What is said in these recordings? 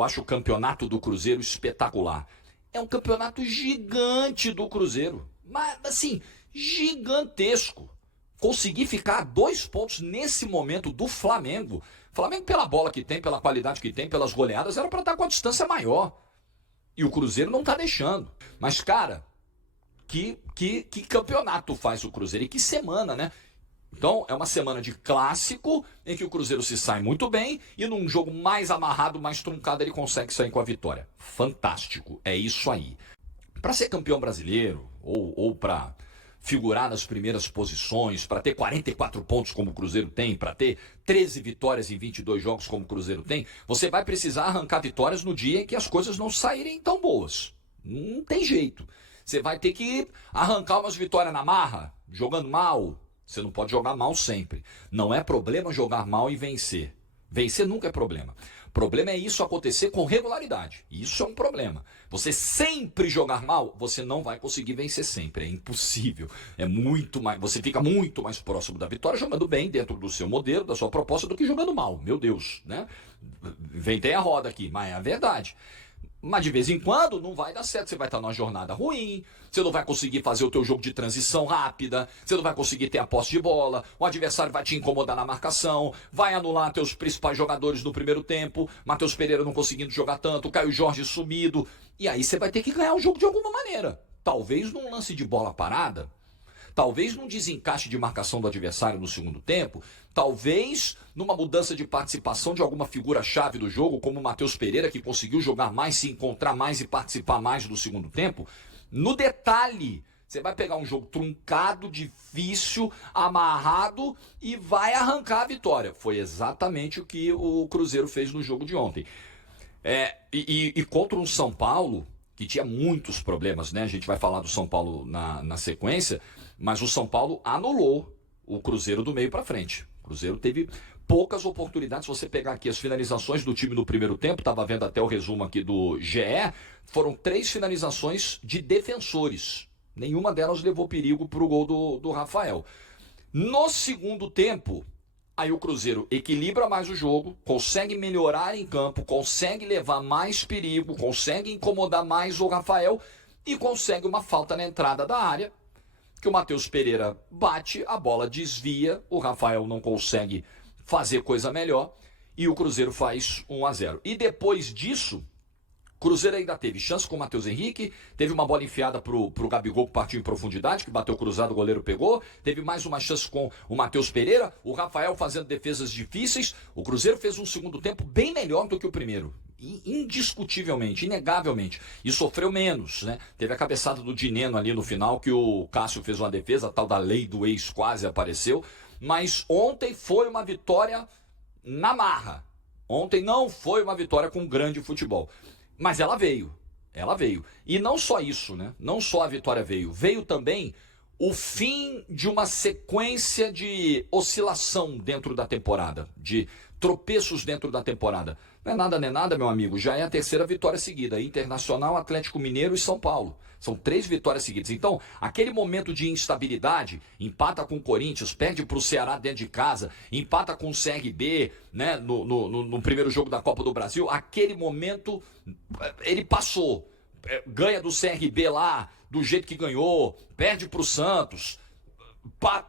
eu acho o campeonato do Cruzeiro espetacular. É um campeonato gigante do Cruzeiro. Mas, assim, gigantesco. Conseguir ficar a 2 pontos nesse momento do Flamengo. Flamengo, pela bola que tem, pela qualidade que tem, pelas goleadas, era para estar com a distância maior. E o Cruzeiro não está deixando. Mas, cara, que campeonato faz o Cruzeiro? E que semana, né? Então, é uma semana de clássico, em que o Cruzeiro se sai muito bem, e num jogo mais amarrado, mais truncado, ele consegue sair com a vitória. Fantástico, é isso aí. Para ser campeão brasileiro, ou para figurar nas primeiras posições, para ter 44 pontos como o Cruzeiro tem, para ter 13 vitórias em 22 jogos como o Cruzeiro tem, você vai precisar arrancar vitórias no dia em que as coisas não saírem tão boas. Não tem jeito. Você vai ter que arrancar umas vitórias na marra, jogando mal. Você não pode jogar mal sempre. Não é problema jogar mal e vencer. Vencer nunca é problema. O problema é isso acontecer com regularidade. Isso é um problema. Você sempre jogar mal, você não vai conseguir vencer sempre. É impossível. É muito mais. Você fica muito mais próximo da vitória jogando bem dentro do seu modelo, da sua proposta, do que jogando mal. Meu Deus, né? Inventei a roda aqui, mas é a verdade. Mas de vez em quando não vai dar certo, você vai estar numa jornada ruim, você não vai conseguir fazer o teu jogo de transição rápida, você não vai conseguir ter a posse de bola, o adversário vai te incomodar na marcação, vai anular teus principais jogadores no primeiro tempo, Matheus Pereira não conseguindo jogar tanto, Caio Jorge sumido, e aí você vai ter que ganhar o jogo de alguma maneira. Talvez num lance de bola parada, talvez num desencaixe de marcação do adversário no segundo tempo, talvez numa mudança de participação de alguma figura-chave do jogo, como o Matheus Pereira, que conseguiu jogar mais, se encontrar mais e participar mais do segundo tempo. No detalhe, você vai pegar um jogo truncado, difícil, amarrado e vai arrancar a vitória. Foi exatamente o que o Cruzeiro fez no jogo de ontem. E contra um São Paulo que tinha muitos problemas, né? A gente vai falar do São Paulo na sequência, mas o São Paulo anulou o Cruzeiro do meio para frente. O Cruzeiro teve poucas oportunidades. Se você pegar aqui as finalizações do time no primeiro tempo, estava vendo até o resumo aqui do GE, foram 3 finalizações de defensores. Nenhuma delas levou perigo para o gol do Rafael. No segundo tempo, aí o Cruzeiro equilibra mais o jogo, consegue melhorar em campo, consegue levar mais perigo, consegue incomodar mais o Rafael e consegue uma falta na entrada da área, que o Matheus Pereira bate, a bola desvia, o Rafael não consegue fazer coisa melhor e o Cruzeiro faz 1-0. E depois disso, o Cruzeiro ainda teve chance com o Matheus Henrique, teve uma bola enfiada pro Gabigol que partiu em profundidade, que bateu cruzado, o goleiro pegou, teve mais uma chance com o Matheus Pereira, o Rafael fazendo defesas difíceis. O Cruzeiro fez um segundo tempo bem melhor do que o primeiro, indiscutivelmente, inegavelmente, e sofreu menos, né? Teve a cabeçada do Dineno ali no final, que o Cássio fez uma defesa, a tal da lei do ex quase apareceu, mas ontem foi uma vitória na marra. Ontem não foi uma vitória com grande futebol. Mas ela veio. E não só isso, né? Não só a vitória veio. Veio também o fim de uma sequência de oscilação dentro da temporada, de tropeços dentro da temporada. Não é nada, meu amigo. Já é a 3ª vitória seguida. Internacional, Atlético Mineiro e São Paulo. São 3 vitórias seguidas. Então, aquele momento de instabilidade, empata com o Corinthians, perde para o Ceará dentro de casa, empata com o CRB, né, no primeiro jogo da Copa do Brasil, aquele momento, ele passou. Ganha do CRB lá, do jeito que ganhou, perde para o Santos,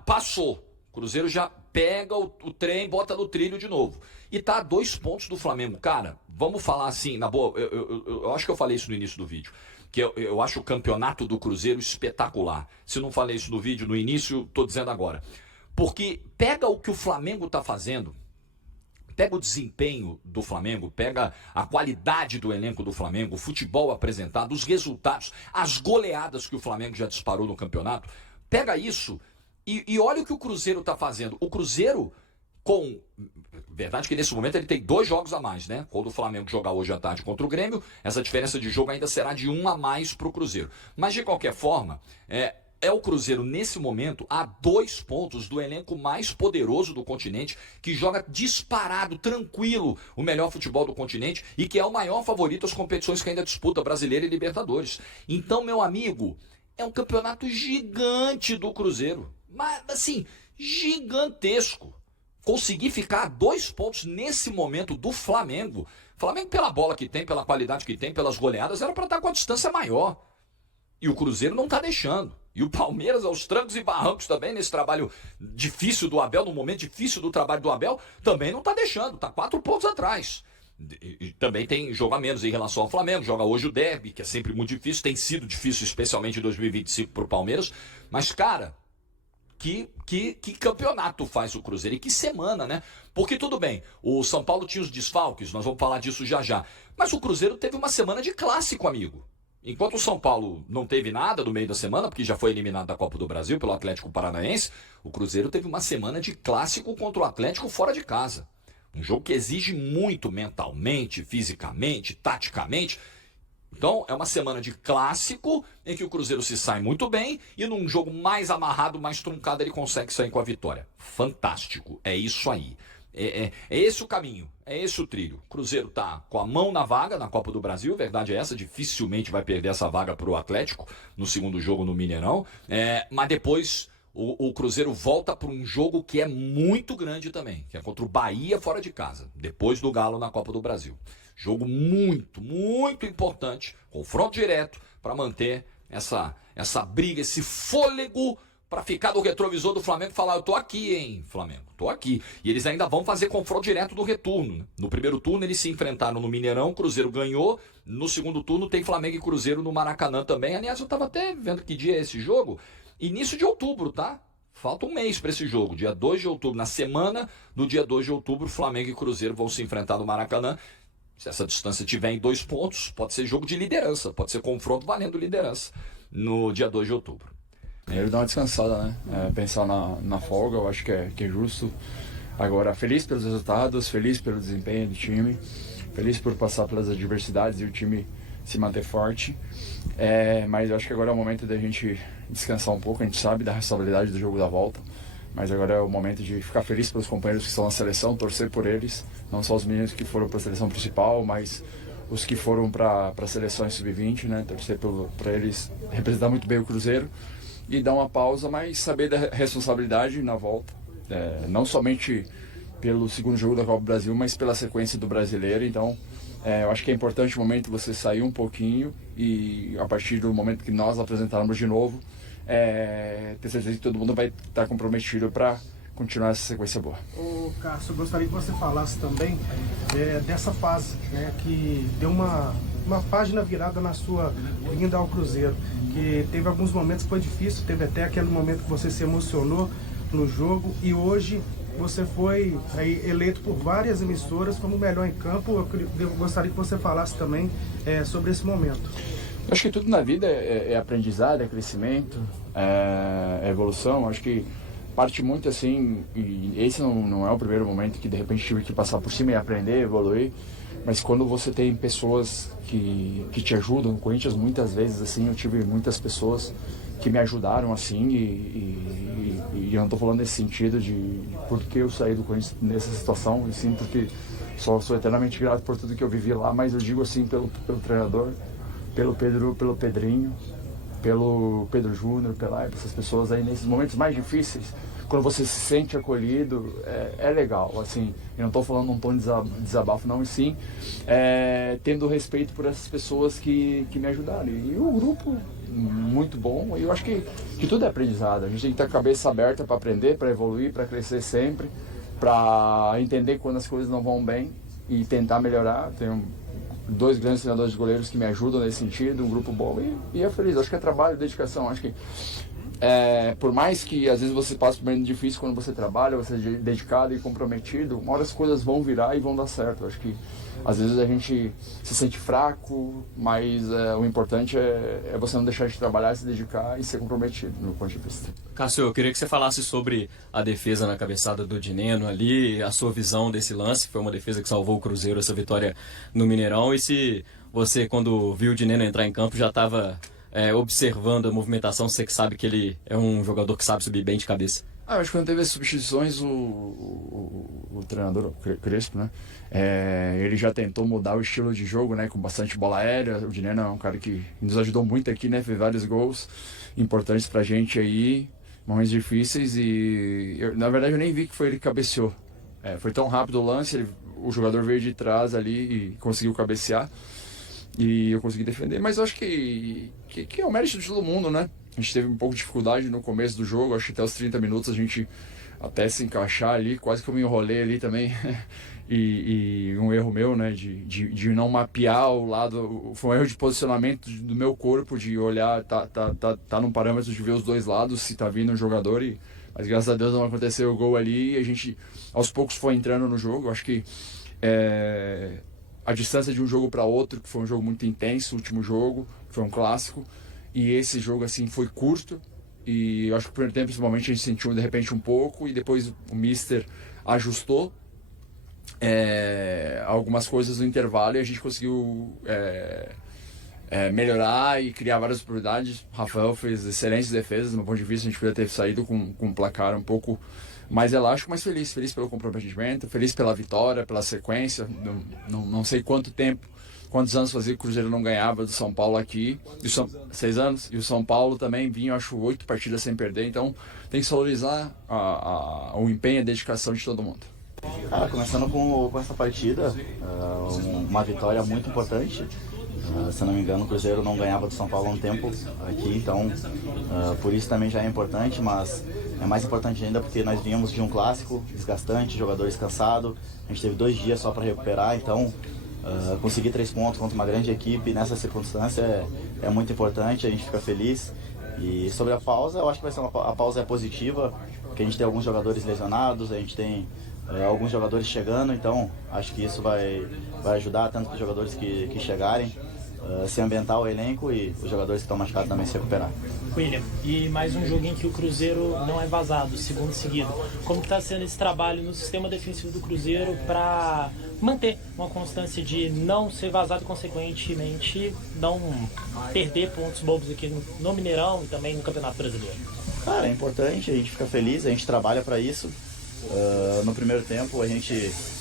passou. O Cruzeiro já pega o trem, bota no trilho de novo. E tá a 2 pontos do Flamengo. Cara, vamos falar assim, na boa, eu acho que eu falei isso no início do vídeo, que eu acho o campeonato do Cruzeiro espetacular. Se não falei isso no vídeo no início, tô dizendo agora. Porque pega o que o Flamengo tá fazendo, pega o desempenho do Flamengo, pega a qualidade do elenco do Flamengo, o futebol apresentado, os resultados, as goleadas que o Flamengo já disparou no campeonato, pega isso e olha o que o Cruzeiro tá fazendo. O Cruzeiro, com... Verdade que nesse momento ele tem 2 jogos a mais, né? Quando o Flamengo jogar hoje à tarde contra o Grêmio, essa diferença de jogo ainda será de 1 a mais pro Cruzeiro. Mas de qualquer forma, é o Cruzeiro nesse momento a 2 pontos do elenco mais poderoso do continente, que joga disparado, tranquilo, o melhor futebol do continente e que é o maior favorito às competições que ainda disputa, Brasileira e Libertadores. Então, meu amigo, é um campeonato gigante do Cruzeiro. Mas, assim, gigantesco. Conseguir ficar a 2 pontos nesse momento do Flamengo Flamengo, pela bola que tem, pela qualidade que tem, pelas goleadas, era para estar com a distância maior. E o Cruzeiro não está deixando. E o Palmeiras, aos trancos e barrancos também, nesse trabalho difícil do Abel, no momento difícil do trabalho do Abel, também não está deixando. Está 4 pontos atrás. E também tem jogo a menos em relação ao Flamengo. Joga hoje o derby, que é sempre muito difícil. Tem sido difícil, especialmente em 2025 para o Palmeiras. Mas, cara, que campeonato faz o Cruzeiro? E que semana, né? Porque tudo bem, o São Paulo tinha os desfalques, nós vamos falar disso já já. Mas o Cruzeiro teve uma semana de clássico, amigo. Enquanto o São Paulo não teve nada no meio da semana, porque já foi eliminado da Copa do Brasil pelo Atlético Paranaense, o Cruzeiro teve uma semana de clássico contra o Atlético fora de casa. Um jogo que exige muito mentalmente, fisicamente, taticamente. Então é uma semana de clássico em que o Cruzeiro se sai muito bem e num jogo mais amarrado, mais truncado, ele consegue sair com a vitória. Fantástico, é isso aí. É esse o caminho, é esse o trilho. O Cruzeiro tá com a mão na vaga na Copa do Brasil, verdade é essa, dificilmente vai perder essa vaga pro Atlético no segundo jogo no Mineirão, mas depois o Cruzeiro volta para um jogo que é muito grande também, que é contra o Bahia fora de casa, depois do Galo na Copa do Brasil. Jogo muito, muito importante, confronto direto para manter essa briga, esse fôlego para ficar do retrovisor do Flamengo e falar, eu tô aqui, hein, Flamengo, tô aqui. E eles ainda vão fazer confronto direto do retorno, né? No primeiro turno eles se enfrentaram no Mineirão, o Cruzeiro ganhou. No segundo turno tem Flamengo e Cruzeiro no Maracanã também. Aliás, eu tava até vendo que dia é esse jogo. Início de outubro, tá? Falta um mês para esse jogo, dia 2 de outubro. Na semana do dia 2 de outubro, Flamengo e Cruzeiro vão se enfrentar no Maracanã. Se essa distância tiver em 2 pontos, pode ser jogo de liderança, pode ser confronto valendo liderança no dia 2 de outubro. Ele dá uma descansada, né? Pensar na folga, eu acho que é justo. Agora, feliz pelos resultados, feliz pelo desempenho do time, feliz por passar pelas adversidades e o time se manter forte. Mas eu acho que agora é o momento da gente descansar um pouco. A gente sabe da responsabilidade do jogo da volta, mas agora é o momento de ficar feliz pelos companheiros que estão na seleção, torcer por eles, não só os meninos que foram para a seleção principal, mas os que foram para as seleções sub-20, né? Torcer para eles representar muito bem o Cruzeiro. E dar uma pausa, mas saber da responsabilidade na volta, não somente pelo segundo jogo da Copa do Brasil, mas pela sequência do Brasileiro. Então, eu acho que é importante o momento você sair um pouquinho e, a partir do momento que nós apresentarmos de novo, ter certeza que todo mundo vai estar comprometido para continuar essa sequência boa. Ô Cássio, eu gostaria que você falasse também dessa fase, né, que deu uma página virada na sua vinda ao Cruzeiro, que teve alguns momentos que foi difícil, teve até aquele momento que você se emocionou no jogo e hoje você foi aí eleito por várias emissoras como o melhor em campo. Eu gostaria que você falasse também sobre esse momento. Eu acho que tudo na vida é aprendizado, é crescimento, é evolução. Acho que parte muito assim, e esse não é o primeiro momento que de repente tive que passar por cima e aprender, evoluir, mas quando você tem pessoas que te ajudam. No Corinthians muitas vezes assim, eu tive muitas pessoas que me ajudaram assim, e eu não estou falando nesse sentido de por que eu saí do Corinthians nessa situação, e sim porque sou eternamente grato por tudo que eu vivi lá, mas eu digo assim pelo treinador, pelo Pedro, pelo Pedrinho, pelo Pedro Júnior, essas pessoas aí nesses momentos mais difíceis, quando você se sente acolhido, é legal, assim, eu não estou falando num tom de desabafo não, e sim tendo respeito por essas pessoas que me ajudaram, e o grupo muito bom, e eu acho que tudo é aprendizado, a gente tem que ter a cabeça aberta para aprender, para evoluir, para crescer sempre, para entender quando as coisas não vão bem e tentar melhorar. Tenho 2 grandes treinadores de goleiros que me ajudam nesse sentido, um grupo bom, e é feliz. Acho que é trabalho, dedicação. Acho que por mais que às vezes você passe por um momento difícil quando você trabalha, você é dedicado e comprometido, uma hora as coisas vão virar e vão dar certo. Acho que às vezes a gente se sente fraco, mas o importante é você não deixar de trabalhar, se dedicar e ser comprometido no ponto de vista. Cássio, eu queria que você falasse sobre a defesa na cabeçada do Dineno ali, a sua visão desse lance. Foi uma defesa que salvou o Cruzeiro, essa vitória no Mineirão, e se você, quando viu o Dineno entrar em campo, já estava observando a movimentação, você que sabe que ele é um jogador que sabe subir bem de cabeça. Eu acho que quando teve as substituições, o treinador, o Crespo, né? Ele já tentou mudar o estilo de jogo, né? Com bastante bola aérea. O Dineno é um cara que nos ajudou muito aqui, né? Fez vários gols importantes pra gente aí, momentos difíceis, e na verdade eu nem vi que foi ele que cabeceou. Foi tão rápido o lance, o jogador veio de trás ali e conseguiu cabecear. E eu consegui defender, mas eu acho que é o mérito de todo mundo, né? A gente teve um pouco de dificuldade no começo do jogo, acho que até os 30 minutos a gente até se encaixar ali, quase que eu me enrolei ali também. E um erro meu, né, de não mapear o lado, foi um erro de posicionamento do meu corpo, de olhar, tá num parâmetro de ver os dois lados, se tá vindo um jogador, mas graças a Deus não aconteceu o gol ali, e a gente aos poucos foi entrando no jogo. Acho que a distância de um jogo para outro, que foi um jogo muito intenso, o último jogo, foi um clássico, e esse jogo assim foi curto, e eu acho que no primeiro tempo principalmente a gente sentiu de repente um pouco, e depois o Mister ajustou algumas coisas no intervalo e a gente conseguiu melhorar e criar várias oportunidades. O Rafael fez excelentes defesas, do meu ponto de vista. A gente poderia ter saído com um placar um pouco mais elástico, mas feliz pelo comprometimento, feliz pela vitória, pela sequência. Não sei quantos anos fazia que o Cruzeiro não ganhava do São Paulo aqui, 6 anos, e o São Paulo também vinha, acho, 8 partidas sem perder, então tem que valorizar o empenho e a dedicação de todo mundo. Começando com essa partida, uma vitória muito importante. Se não me engano, o Cruzeiro não ganhava do São Paulo há um tempo aqui, então por isso também já é importante, mas é mais importante ainda porque nós vínhamos de um clássico desgastante, jogadores cansados, a gente teve 2 dias só para recuperar, então conseguir 3 pontos contra uma grande equipe nessa circunstância é muito importante, a gente fica feliz. E sobre a pausa, eu acho que vai ser a pausa é positiva, porque a gente tem alguns jogadores lesionados, a gente tem alguns jogadores chegando, então acho que isso vai ajudar tanto para os jogadores que chegarem, se ambientar o elenco e os jogadores que estão machucados também se recuperar. William, e mais um jogo em que o Cruzeiro não é vazado, segundo seguido. Como que está sendo esse trabalho no sistema defensivo do Cruzeiro para manter uma constância de não ser vazado e, consequentemente, não perder pontos bobos aqui no Mineirão e também no Campeonato Brasileiro? Cara, é importante, a gente fica feliz, a gente trabalha para isso. No primeiro tempo a gente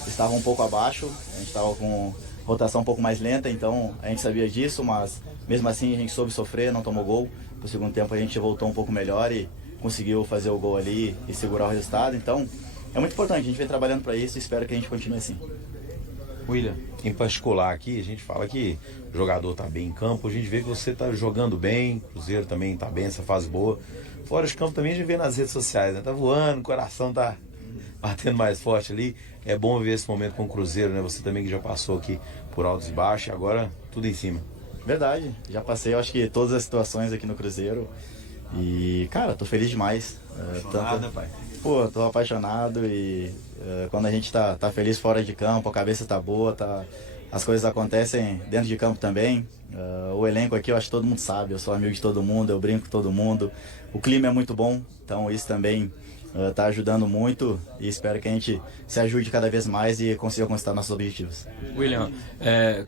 estava um pouco abaixo, a gente estava com rotação um pouco mais lenta, então a gente sabia disso, mas mesmo assim a gente soube sofrer, não tomou gol. No segundo tempo a gente voltou um pouco melhor e conseguiu fazer o gol ali e segurar o resultado, então é muito importante, a gente vem trabalhando para isso e espero que a gente continue assim. William, em particular aqui, a gente fala que o jogador está bem em campo, a gente vê que você está jogando bem, o Cruzeiro também está bem, essa fase boa. Fora de campo também a gente vê nas redes sociais, né? Tá voando, o coração tá batendo mais forte ali. É bom ver esse momento com o Cruzeiro, né? Você também que já passou aqui por altos e baixos, agora tudo em cima. Verdade, já passei, eu acho que todas as situações aqui no Cruzeiro. E, cara, tô feliz demais. Né, pai? Pô, tô apaixonado e quando a gente tá feliz fora de campo, a cabeça tá boa, as coisas acontecem dentro de campo também. O elenco aqui, eu acho que todo mundo sabe, eu sou amigo de todo mundo, eu brinco com todo mundo. O clima é muito bom, então isso também tá ajudando muito e espero que a gente se ajude cada vez mais e consiga conquistar nossos objetivos. William,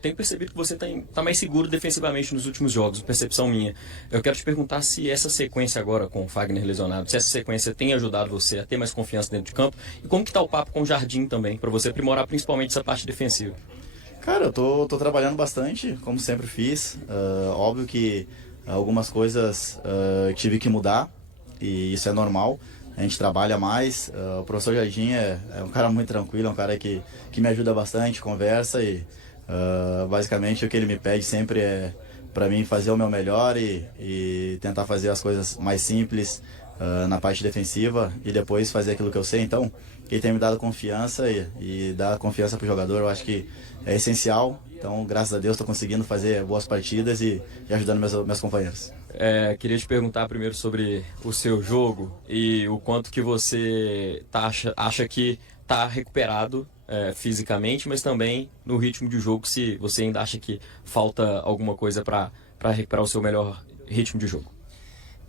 tenho percebido que você tá mais seguro defensivamente nos últimos jogos, percepção minha. Eu quero te perguntar se essa sequência agora com o Fagner lesionado, se essa sequência tem ajudado você a ter mais confiança dentro de campo e como que tá o papo com o Jardim também, para você aprimorar principalmente essa parte defensiva. Cara, eu tô trabalhando bastante, como sempre fiz. Óbvio que algumas coisas tive que mudar e isso é normal. A gente trabalha mais. O professor Jardim é um cara muito tranquilo, é um cara que me ajuda bastante, conversa e basicamente o que ele me pede sempre é para mim fazer o meu melhor e tentar fazer as coisas mais simples na parte defensiva e depois fazer aquilo que eu sei. Então, ele tem me dado confiança e dar confiança para o jogador, eu acho que é essencial. Então, graças a Deus, estou conseguindo fazer boas partidas e ajudando meus companheiros. Queria te perguntar primeiro sobre o seu jogo e o quanto que você acha que está recuperado fisicamente, mas também no ritmo de jogo, se você ainda acha que falta alguma coisa para recuperar o seu melhor ritmo de jogo.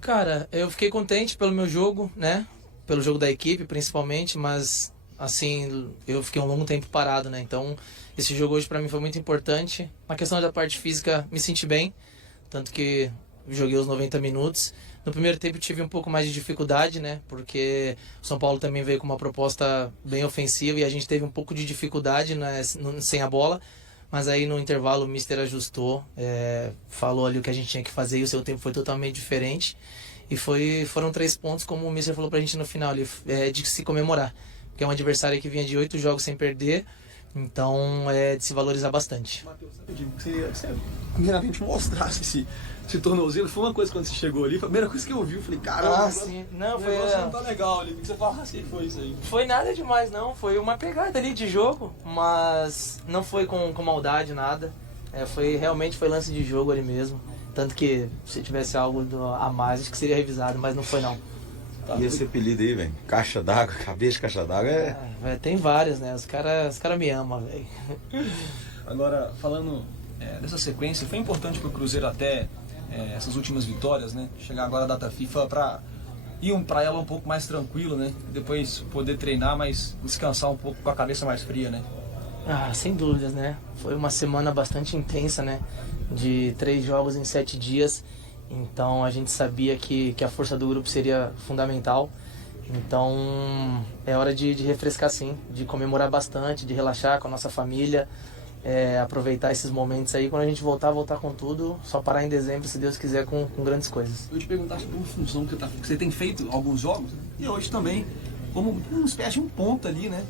Cara, eu fiquei contente pelo meu jogo, né? Pelo jogo da equipe, principalmente, mas assim, eu fiquei um longo tempo parado, né? Então, esse jogo hoje para mim foi muito importante. Na questão da parte física, me senti bem, tanto que joguei os 90 minutos. No primeiro tempo tive um pouco mais de dificuldade, né? Porque o São Paulo também veio com uma proposta bem ofensiva e a gente teve um pouco de dificuldade, né, sem a bola. Mas aí no intervalo o Mister ajustou, falou ali o que a gente tinha que fazer e o seu tempo foi totalmente diferente. E foram 3 pontos, como o Mister falou pra gente no final, ali, de se comemorar. Porque é um adversário que vinha de 8 jogos sem perder Então é de se valorizar bastante. Matheus, rapidinho, você primeiramente mostrasse esse tornozelo, foi uma coisa quando você chegou ali, foi a primeira coisa que eu vi, eu falei, caramba, Sim. Não, o foi, negócio não tá legal ali, que você falasse que foi isso aí. foi nada demais, não. Foi uma pegada ali de jogo, mas não foi com maldade, nada. Realmente foi lance de jogo ali mesmo. Tanto que se tivesse algo a mais, acho que seria revisado, mas não foi não. E esse apelido aí, velho? Caixa d'água, cabeça de caixa d'água Tem vários, né? Os cara me amam, velho. Agora, falando dessa sequência, foi importante pro Cruzeiro até essas últimas vitórias, né? Chegar agora a data FIFA para ir para ela um pouco mais tranquilo, né? Depois poder treinar, mas descansar um pouco com a cabeça mais fria, né? Sem dúvidas, né? Foi uma semana bastante intensa, né? De 3 jogos em 7 dias. Então a gente sabia que a força do grupo seria fundamental. Então é hora de refrescar sim, de comemorar bastante, de relaxar com a nossa família, aproveitar esses momentos aí. Quando a gente voltar com tudo, só parar em dezembro, se Deus quiser, com grandes coisas. Eu te perguntar sobre uma função que você tem feito alguns jogos, né? E hoje também, como uma espécie de um ponto ali, né?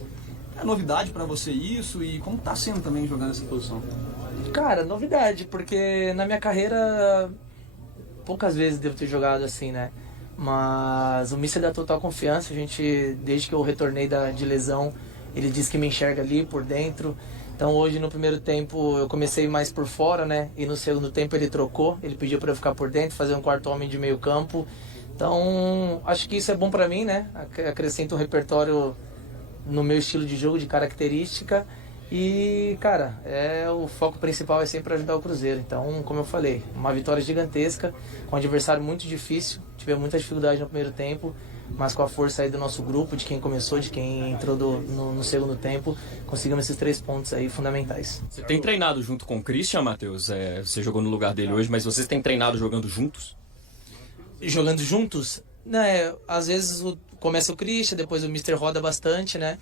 É novidade para você isso e como tá sendo também jogando essa posição? Cara, novidade, porque na minha carreira poucas vezes devo ter jogado assim, né? Mas o Mister dá total confiança. A gente, desde que eu retornei de lesão, ele disse que me enxerga ali por dentro. Então hoje no primeiro tempo eu comecei mais por fora, né? E no segundo tempo ele trocou, ele pediu para eu ficar por dentro, fazer um quarto homem de meio campo. Então acho que isso é bom para mim, né? Acrescenta um repertório no meu estilo de jogo, de característica. E, cara, o foco principal é sempre ajudar o Cruzeiro. Então, como eu falei, uma vitória gigantesca, com um adversário muito difícil. Tivemos muita dificuldade no primeiro tempo, mas com a força aí do nosso grupo, de quem começou, de quem entrou no segundo tempo, conseguimos esses 3 pontos aí fundamentais. Você tem treinado junto com o Christian, Matheus? Você jogou no lugar dele hoje, mas vocês têm treinado jogando juntos? Jogando juntos? Né, às vezes começa o Christian, depois o Mister roda bastante, né?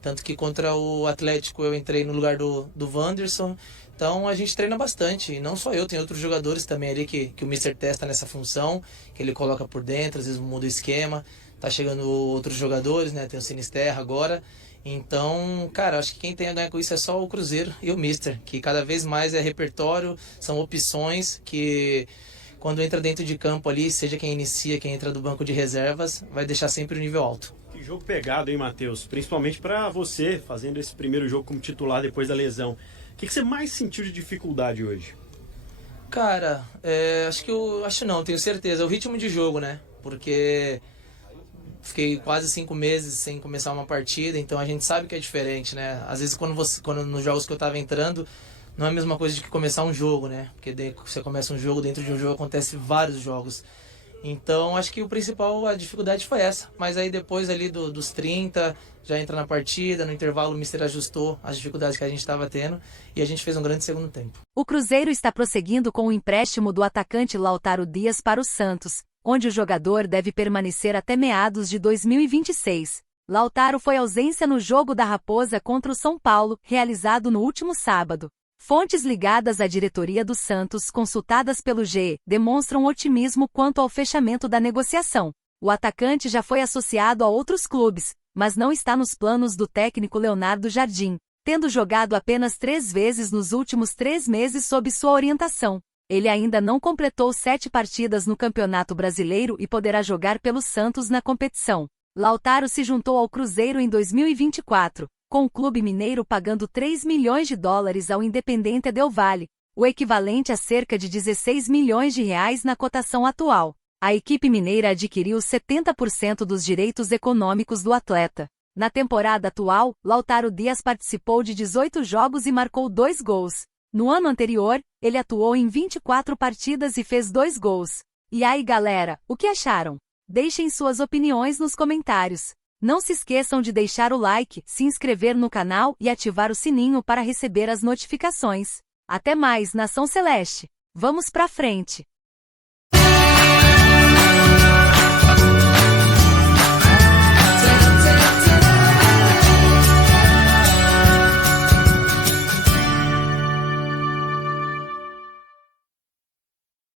Tanto que contra o Atlético eu entrei no lugar do Wanderson. Então a gente treina bastante, e não só eu, tem outros jogadores também ali que o Mister testa nessa função, que ele coloca por dentro, às vezes muda o esquema. Tá chegando outros jogadores, né? Tem o Sinisterra agora. Então, cara, acho que quem tem a ganhar com isso é só o Cruzeiro e o Mister, que cada vez mais é repertório, são opções que quando entra dentro de campo ali, seja quem inicia, quem entra do banco de reservas, vai deixar sempre o nível alto. Que jogo pegado, hein, Matheus? Principalmente para você, fazendo esse primeiro jogo como titular depois da lesão. O que você mais sentiu de dificuldade hoje? Cara, acho não, tenho certeza. O ritmo de jogo, né? Porque fiquei quase 5 meses sem começar uma partida, então a gente sabe que é diferente, né? Às vezes quando nos jogos que eu tava entrando, não é a mesma coisa de que começar um jogo, né? Porque você começa um jogo, dentro de um jogo acontece vários jogos. Então acho que a dificuldade foi essa. Mas aí depois ali dos 30, já entra na partida, no intervalo o Mister ajustou as dificuldades que a gente estava tendo e a gente fez um grande segundo tempo. O Cruzeiro está prosseguindo com o empréstimo do atacante Lautaro Dias para o Santos, onde o jogador deve permanecer até meados de 2026. Lautaro foi ausência no jogo da Raposa contra o São Paulo, realizado no último sábado. Fontes ligadas à diretoria do Santos, consultadas pelo GE, demonstram otimismo quanto ao fechamento da negociação. O atacante já foi associado a outros clubes, mas não está nos planos do técnico Leonardo Jardim, tendo jogado apenas 3 vezes nos últimos 3 meses sob sua orientação. Ele ainda não completou 7 partidas no Campeonato Brasileiro e poderá jogar pelo Santos na competição. Lautaro se juntou ao Cruzeiro em 2024. Com o clube mineiro pagando $3 milhões ao Independente Del Valle, o equivalente a cerca de R$16 milhões na cotação atual. A equipe mineira adquiriu 70% dos direitos econômicos do atleta. Na temporada atual, Lautaro Dias participou de 18 jogos e marcou 2 gols. No ano anterior, ele atuou em 24 partidas e fez 2 gols. E aí, galera, o que acharam? Deixem suas opiniões nos comentários. Não se esqueçam de deixar o like, se inscrever no canal e ativar o sininho para receber as notificações. Até mais, Nação Celeste! Vamos pra frente!